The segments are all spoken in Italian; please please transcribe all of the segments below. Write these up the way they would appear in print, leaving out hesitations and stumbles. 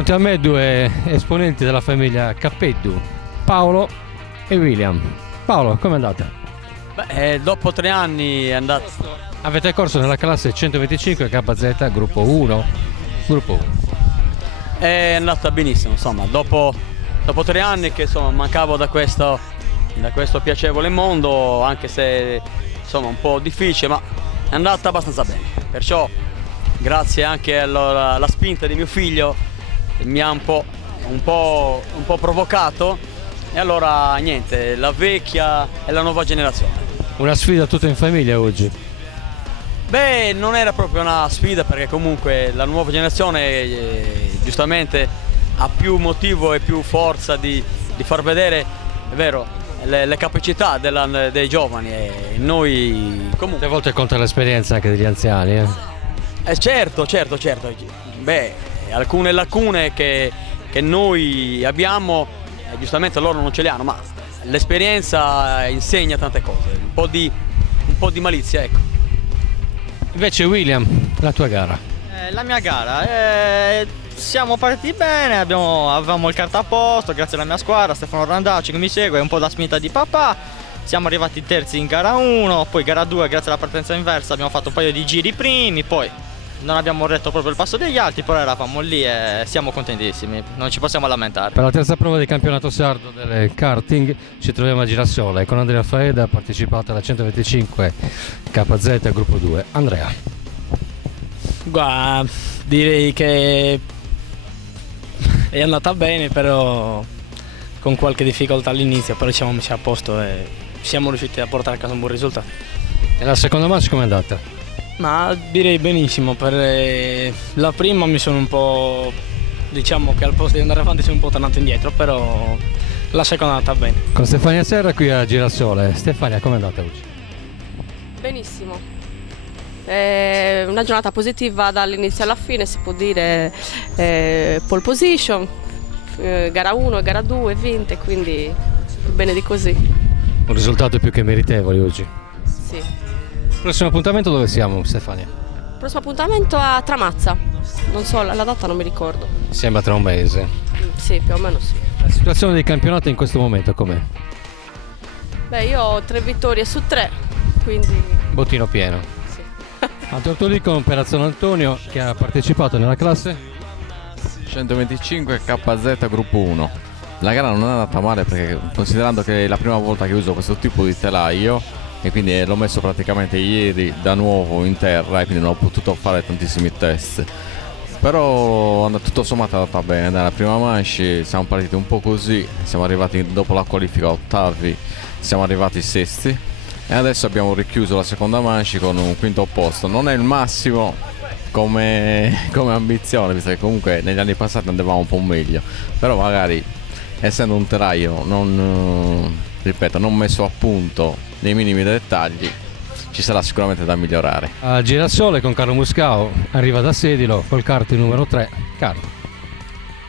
fronte a me due esponenti della famiglia Cappeddu, Paolo e William. Paolo, com'è andata? Dopo 3 anni è andato. Avete corso nella classe 125 KZ gruppo 1. Gruppo 1. È andata benissimo, insomma, dopo 3 anni che insomma, mancavo da questo piacevole mondo, anche se insomma un po' difficile, ma è andata abbastanza bene. Perciò, grazie anche alla spinta di mio figlio, mi ha un po' provocato, e allora niente, la vecchia e la nuova generazione. Una sfida tutta in famiglia oggi. Beh, non era proprio una sfida, perché comunque la nuova generazione giustamente ha più motivo e più forza di far vedere, è vero, le capacità dei giovani, e noi comunque... A volte conta l'esperienza anche degli anziani. Certo. Beh, alcune lacune che noi abbiamo, giustamente loro non ce le hanno, ma l'esperienza insegna tante cose, un po' di malizia, ecco. Invece William, la tua gara. La mia gara, siamo partiti bene, avevamo il carta a posto grazie alla mia squadra, Stefano Randacci che mi segue, un po' la spinta di papà. Siamo arrivati terzi in gara 1, poi gara 2 grazie alla partenza inversa abbiamo fatto un paio di giri primi, poi non abbiamo retto proprio il passo degli altri, però eravamo lì e siamo contentissimi, non ci possiamo lamentare. Per la terza prova del campionato sardo del karting ci troviamo a Girasole con Andrea Faeda, partecipato alla 125 KZ gruppo 2. Andrea. Guarda, direi che è andata bene, però con qualche difficoltà all'inizio, però ci siamo messi a posto e siamo riusciti a portare a casa un buon risultato. E la seconda manche com'è andata? Ma direi benissimo, per la prima mi sono un po', diciamo che al posto di andare avanti sono un po' tornato indietro, però la seconda è andata bene. Con Stefania Serra qui a Girasole. Stefania, com'è andata oggi? Benissimo, è una giornata positiva dall'inizio alla fine, si può dire, pole position, gara 1 e gara 2 vinte, quindi bene di così. Un risultato più che meritevole oggi. Sì. Prossimo appuntamento dove siamo, Stefania? Prossimo appuntamento a Tramazza, non so, la data non mi ricordo. Sembra tra un mese. Sì, più o meno sì. La situazione del campionato in questo momento com'è? Beh, io ho 3 vittorie su 3, quindi... Bottino pieno. Sì. A Tortolì con Perazzono Antonio che ha partecipato nella classe 125 KZ gruppo 1. La gara non è andata male, perché considerando che è la prima volta che uso questo tipo di telaio e quindi l'ho messo praticamente ieri da nuovo in terra, e quindi non ho potuto fare tantissimi test, però tutto sommato è andata bene. Dalla prima manche siamo partiti un po' così, siamo arrivati dopo la qualifica ottavi, siamo arrivati sesti e adesso abbiamo richiuso la seconda manche con un quinto posto. Non è il massimo come ambizione, visto che comunque negli anni passati andavamo un po' meglio, però magari essendo un telaio non messo a punto nei minimi dettagli, ci sarà sicuramente da migliorare. a Girasole con Carlo Muscao, arriva da Sedilo col kart numero 3. Carlo.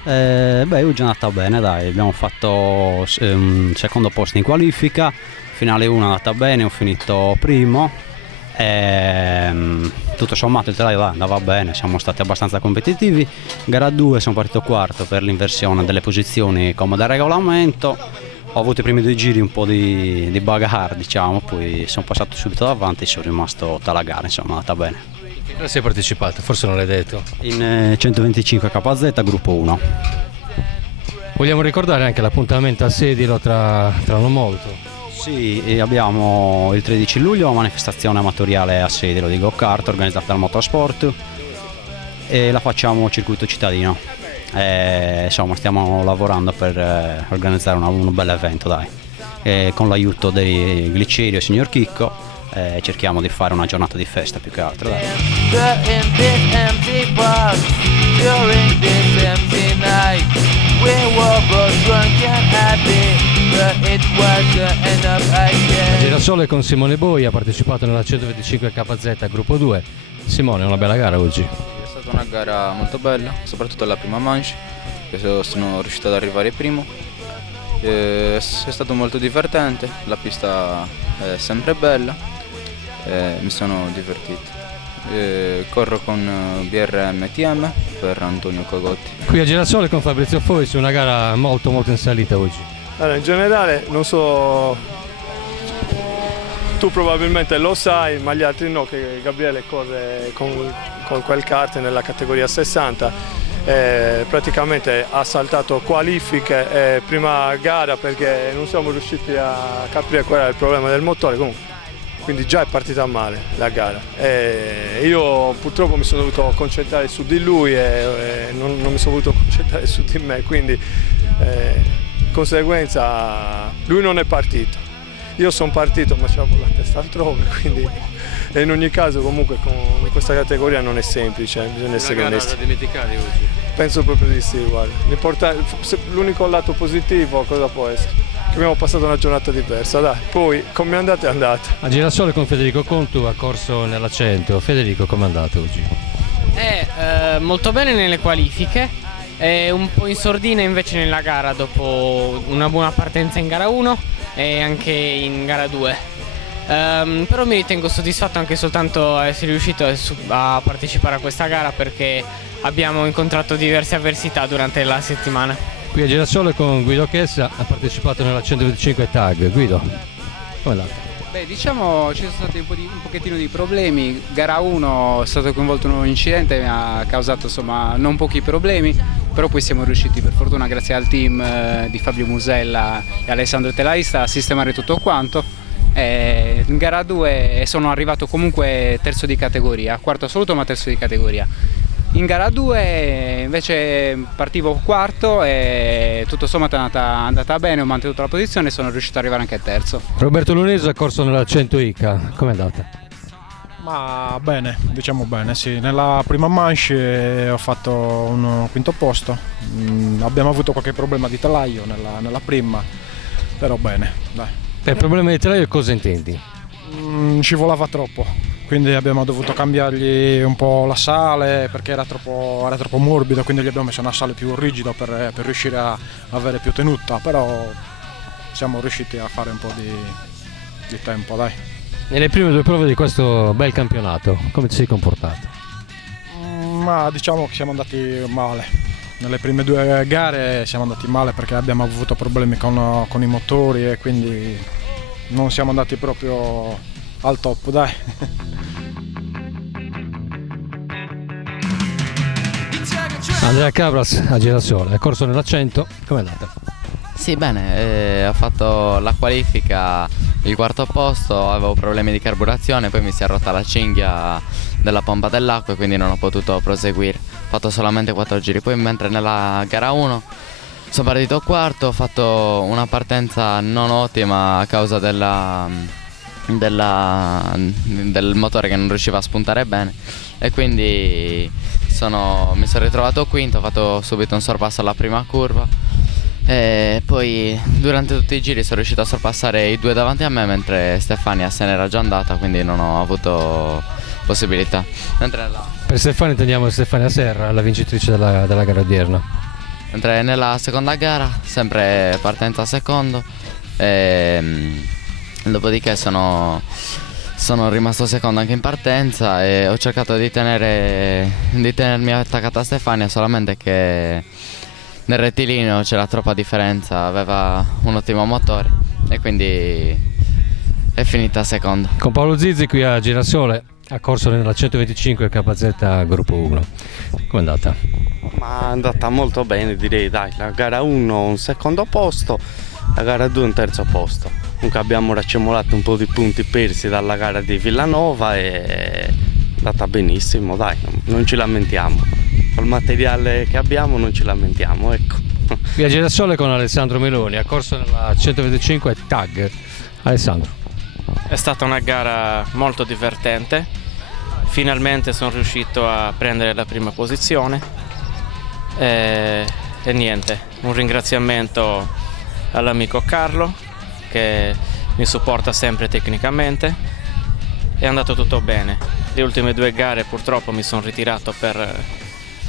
Oggi è andata bene, dai, abbiamo fatto secondo posto in qualifica, finale 1 è andata bene, ho finito primo, tutto sommato il telaio andava bene, siamo stati abbastanza competitivi. Gara 2 sono partito quarto per l'inversione delle posizioni come da regolamento. Ho avuto i primi 2 giri un po' di bagarre, diciamo, poi sono passato subito davanti e sono rimasto tutta la gara, insomma è andata bene. Che classe hai partecipato? Forse non l'hai detto. In 125 KZ gruppo 1. Vogliamo ricordare anche l'appuntamento a Sedilo tra non molto. Sì, e abbiamo il 13 luglio la manifestazione amatoriale a Sedilo di go-kart organizzata dal Motorsport e la facciamo circuito cittadino. Insomma stiamo lavorando per organizzare un bel evento, dai. Con l'aiuto di Glicerio e signor Chicco cerchiamo di fare una giornata di festa più che altro, dai. A Girasole con Simone Boi ha partecipato nella 125 KZ gruppo 2. Simone, una bella gara oggi. È stata una gara molto bella, soprattutto la prima manche, che sono riuscito ad arrivare primo. È stato molto divertente, la pista è sempre bella, mi sono divertito. Corro con BRM TM per Antonio Cogotti. Qui a Girasole con Fabrizio Foi su una gara molto in salita oggi. Allora, in generale, non so, tu probabilmente lo sai, ma gli altri no, che Gabriele corre con quel kart nella categoria 60. Praticamente ha saltato qualifiche prima gara perché non siamo riusciti a capire qual era il problema del motore, comunque, quindi già è partita male la gara. Io purtroppo mi sono dovuto concentrare su di lui e non mi sono voluto concentrare su di me, quindi di conseguenza lui non è partito. Io sono partito ma c'avevo la testa altrove, quindi in ogni caso comunque con questa categoria non è semplice, bisogna essere onesti. dimenticare oggi. Penso proprio di sì, guarda. L'unico lato positivo cosa può essere? Che abbiamo passato una giornata diversa, dai. Poi come è andata è andata. A Girasole con Federico Contu ha corso nella 100. Federico, come è andato oggi? Molto bene nelle qualifiche, un po' in sordina invece nella gara dopo una buona partenza in gara 1 e anche in gara 2. Però mi ritengo soddisfatto anche soltanto a essere riuscito a partecipare a questa gara perché abbiamo incontrato diverse avversità durante la settimana. Qui a Girasole con Guido Chessa ha partecipato nella 125 tag. Guido, come è andato? Beh, diciamo ci sono stati un pochettino di problemi. Gara 1 è stato coinvolto un nuovo incidente, mi ha causato insomma non pochi problemi, però poi siamo riusciti per fortuna grazie al team di Fabio Musella e Alessandro Telaista a sistemare tutto quanto. In gara 2 sono arrivato comunque terzo di categoria, quarto assoluto ma terzo di categoria. In gara 2 invece partivo quarto e tutto sommato è andata bene, ho mantenuto la posizione e sono riuscito ad arrivare anche terzo. Roberto Lunese ha corso nella 100 ICA, com'è andata? Ma bene, diciamo bene, sì. Nella prima manche ho fatto un quinto posto, abbiamo avuto qualche problema di telaio nella prima, però bene, dai. Per problema di telaio cosa intendi? Scivolava troppo, quindi abbiamo dovuto cambiargli un po' la sale perché era troppo morbido, quindi gli abbiamo messo una sale più rigida per riuscire a avere più tenuta, però siamo riusciti a fare un po' di tempo, dai. Nelle prime due prove di questo bel campionato, come ti sei comportato? Ma diciamo che siamo andati male. Nelle prime due gare siamo andati male perché abbiamo avuto problemi con i motori e quindi non siamo andati proprio al top, dai. Andrea Cabras a Girasole, ha corso nella 100, com'è andata? Sì, bene, ho fatto la qualifica il quarto posto, avevo problemi di carburazione, poi mi si è rotta la cinghia della pompa dell'acqua e quindi non ho potuto proseguire. Ho fatto solamente 4 giri, poi mentre nella gara 1 sono partito quarto, ho fatto una partenza non ottima a causa del motore che non riusciva a spuntare bene e quindi mi sono ritrovato quinto, ho fatto subito un sorpasso alla prima curva e poi durante tutti i giri sono riuscito a sorpassare i due davanti a me mentre Stefania se n'era già andata, quindi non ho avuto possibilità. Per Stefania intendiamo Stefania Serra, la vincitrice della gara odierna. Mentre nella seconda gara, sempre partenza secondo, dopodiché sono rimasto secondo anche in partenza e ho cercato di tenermi attaccata a Stefania, solamente che nel rettilineo c'era troppa differenza, aveva un ottimo motore e quindi è finita seconda. Con Paolo Zizzi qui a Girasole, ha corso nella 125 KZ gruppo 1. Com'è andata? Ma è andata molto bene, direi, dai. La gara 1 un secondo posto, la gara 2 un terzo posto. Comunque abbiamo raccimolato un po' di punti persi dalla gara di Villanova e è andata benissimo, dai, non ci lamentiamo. Col materiale che abbiamo non ci lamentiamo, ecco. Qui a Girasole con Alessandro Meloni, ha corso nella 125 tag. Alessandro. È stata una gara molto divertente, finalmente sono riuscito a prendere la prima posizione e niente, un ringraziamento all'amico Carlo che mi supporta sempre tecnicamente. È andato tutto bene, le ultime due gare purtroppo mi sono ritirato per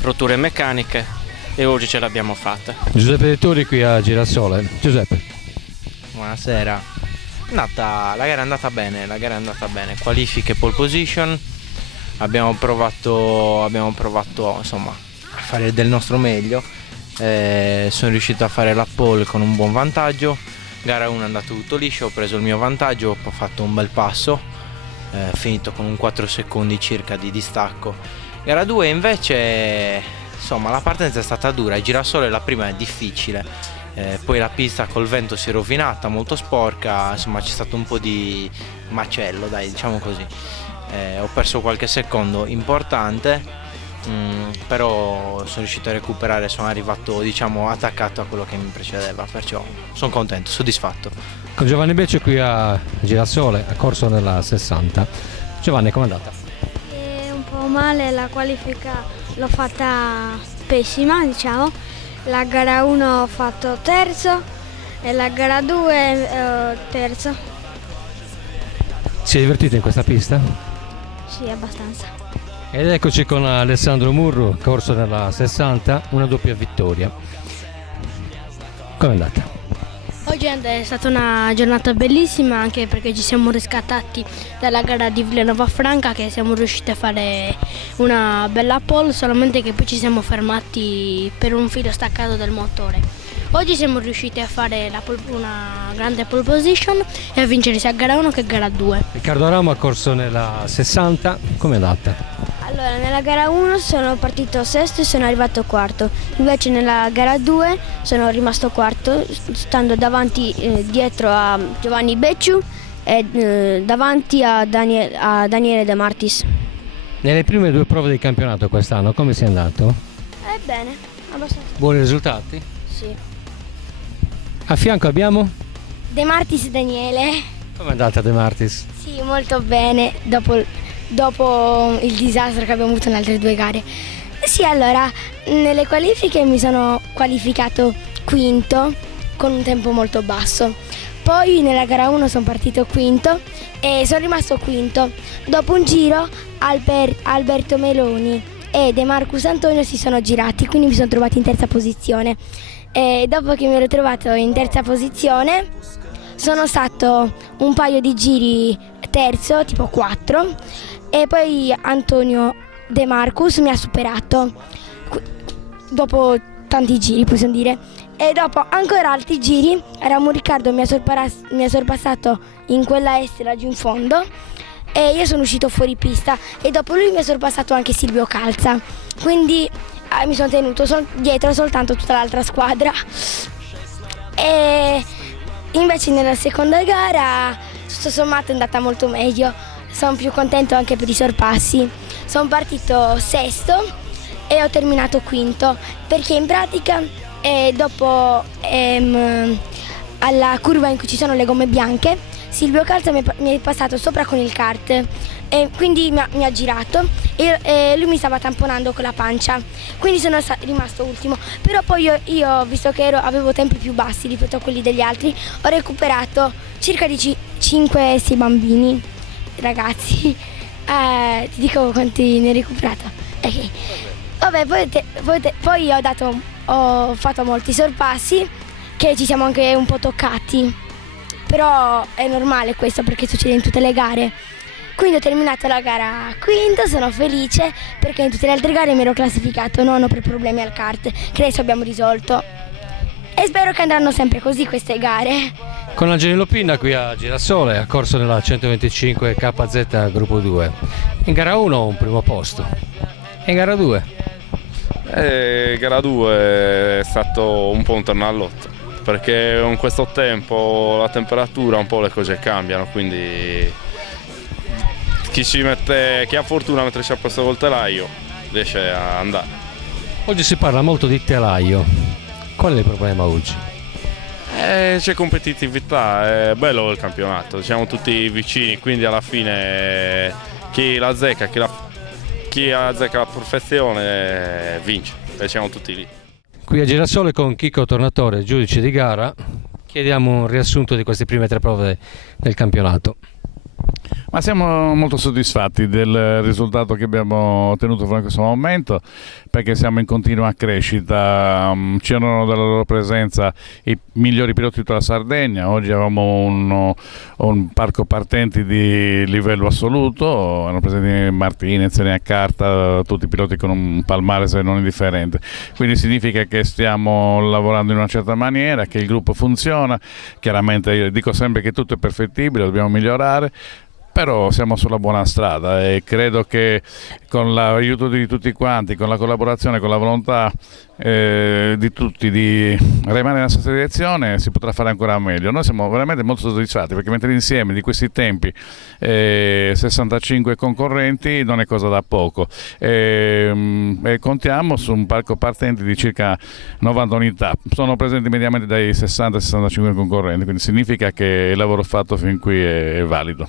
rotture meccaniche e oggi ce l'abbiamo fatta. Giuseppe De Turi qui a Girasole. Giuseppe. Buonasera. La gara è andata bene, qualifiche pole position, abbiamo provato insomma a fare del nostro meglio. Sono riuscito a fare la pole con un buon vantaggio. Gara 1 è andato tutto liscio, ho preso il mio vantaggio, ho fatto un bel passo, finito con un 4 secondi circa di distacco. Gara 2 invece, insomma, la partenza è stata dura, il girasole la prima è difficile, poi la pista col vento si è rovinata, molto sporca, insomma c'è stato un po' di macello, dai, diciamo così. Ho perso qualche secondo importante, però sono riuscito a recuperare, sono arrivato, diciamo, attaccato a quello che mi precedeva, perciò sono contento, soddisfatto. Con Giovanni Beccio qui a Girasole, ha corso nella 60. Giovanni, com'è andata? Un po' male, la qualifica l'ho fatta pessima, diciamo. La gara 1 ho fatto terzo e la gara 2 terzo. Si è divertito in questa pista? Sì, abbastanza. Ed eccoci con Alessandro Murru, corso nella 60, una doppia vittoria. Com'è andata? Oggi è stata una giornata bellissima anche perché ci siamo riscattati dalla gara di Villanova Franca, che siamo riusciti a fare una bella pole, solamente che poi ci siamo fermati per un filo staccato del motore. Oggi siamo riusciti a fare una grande pole position e a vincere sia gara 1 che gara 2. Riccardo Ramo ha corso nella 60, com'è andata? Allora, nella gara 1 sono partito sesto e sono arrivato quarto, invece nella gara 2 sono rimasto quarto, stando davanti dietro a Giovanni Becciu e davanti a Daniele De Martis. Nelle prime 2 prove di campionato quest'anno come si è andato? Bene, abbastanza. Buoni risultati? Sì. A fianco abbiamo? De Martis Daniele. Com'è andata De Martis? Sì, molto bene, dopo il disastro che abbiamo avuto nelle altre 2 gare. Sì, allora, nelle qualifiche mi sono qualificato quinto con un tempo molto basso. Poi nella gara 1 sono partito quinto e sono rimasto quinto. Dopo un giro Alberto Meloni e De Marcus Antonio si sono girati, quindi mi sono trovato in terza posizione. E dopo che mi ero trovato in terza posizione sono stato un paio di giri terzo, tipo 4, e poi Antonio De Marcus mi ha superato dopo tanti giri, possiamo dire, e dopo ancora altri giri Ramo Riccardo mi ha sorpassato in quella est laggiù in fondo e io sono uscito fuori pista e dopo lui mi ha sorpassato anche Silvio Calza, quindi mi sono tenuto dietro soltanto tutta l'altra squadra. E invece nella seconda gara tutto sommato è andata molto meglio, sono più contento anche per i sorpassi. Sono partito sesto e ho terminato quinto perché in pratica dopo alla curva in cui ci sono le gomme bianche Silvio Calza mi è passato sopra con il kart e quindi mi ha girato e lui mi stava tamponando con la pancia, quindi sono rimasto ultimo, però poi io visto che avevo tempi più bassi rispetto a quelli degli altri, ho recuperato circa di 5-6 bambini, ragazzi, ti dico quanti ne ho recuperato. Okay. Vabbè, poi ho fatto molti sorpassi che ci siamo anche un po' toccati, però è normale questo perché succede in tutte le gare. Quindi ho terminato la gara quinto, sono felice perché in tutte le altre gare mi ero classificato nono per problemi al kart che adesso abbiamo risolto e spero che andranno sempre così queste gare. Con Angelino Pinna qui a Girasole, ha corso nella 125 KZ gruppo 2. In gara 1 un primo posto. E in gara 2? Gara 2 è stato un po' un torno all'otto, perché con questo tempo la temperatura un po' le cose cambiano, quindi chi ha fortuna mentre c'è posto col telaio riesce a andare. Oggi si parla molto di telaio. Qual è il problema oggi? C'è competitività, è bello il campionato, siamo tutti vicini, quindi alla fine chi la azzecca, chi azzecca la perfezione vince, e siamo tutti lì. Qui a Girasole con Chico Tornatore, giudice di gara, chiediamo un riassunto di queste prime 3 prove del campionato. Ma siamo molto soddisfatti del risultato che abbiamo ottenuto fino a questo momento, perché siamo in continua crescita. C'erano dalla loro presenza i migliori piloti di tutta la Sardegna. Oggi avevamo un parco partenti di livello assoluto, erano presenti Martinez, Carta, tutti i piloti con un palmarès non indifferente. Quindi significa che stiamo lavorando in una certa maniera, che il gruppo funziona. Chiaramente io dico sempre che tutto è perfettibile, dobbiamo migliorare, però siamo sulla buona strada e credo che con l'aiuto di tutti quanti, con la collaborazione, con la volontà di tutti di rimanere nella stessa direzione, si potrà fare ancora meglio. Noi siamo veramente molto soddisfatti, perché mettere insieme di questi tempi 65 concorrenti non è cosa da poco, e contiamo su un parco partenti di circa 90 unità. Sono presenti mediamente dai 60 ai 65 concorrenti, quindi significa che il lavoro fatto fin qui è valido.